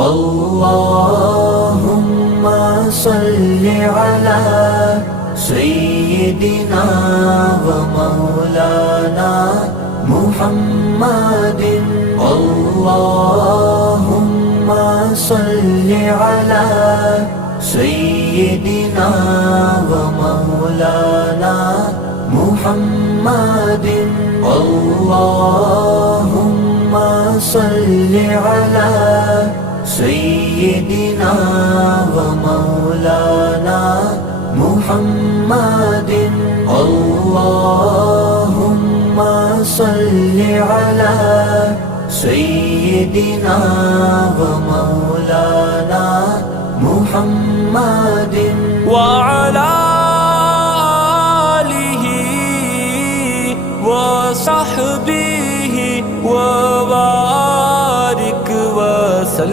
اللهم صل على سيدنا ومولانا محمد اللهم صل على سيدنا ومولانا محمد اللهم صل على سيدنا ومولانا محمد اللهم صل على سيدنا